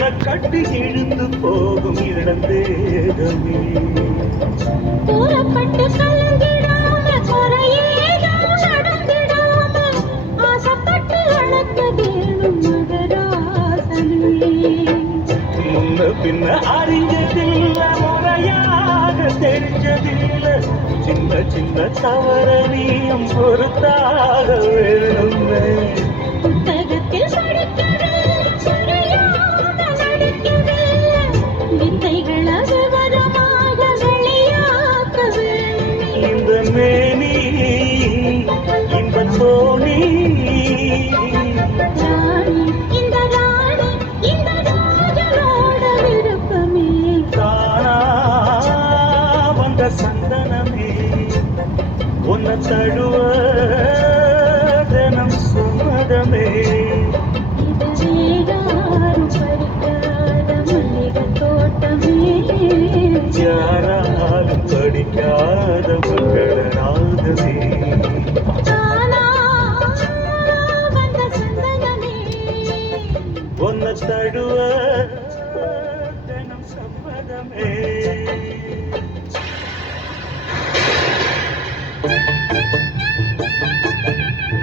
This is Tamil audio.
என்ன கட்டி இழுத்து போகும் இழந்தேகமே கூறப்பட்டு கலங்கிடாம குறையேதும் நடந்திடாம ஆசைப்பட்டு அழைக்க வேணும் மகராசனே முன்ன பின்ன அறிஞ்சதில்ல முறையாக தெரிஞ்சதில்ல சின்ன சின்ன தவற நீயும் பொறுத்தாக வேணுமே புத்தகத்தில் படிக்கவில்லை புரியாம நடிக்கவில்லை வித்தைகள் அசுவரமாக வெளியாக்க வேணுமே இந்த மேனி இந்த தோணி ராணி இந்த ராணி இந்த ராஜனோட விருப்பமே தானா வந்த சந்தனமே உன்னை தழுவ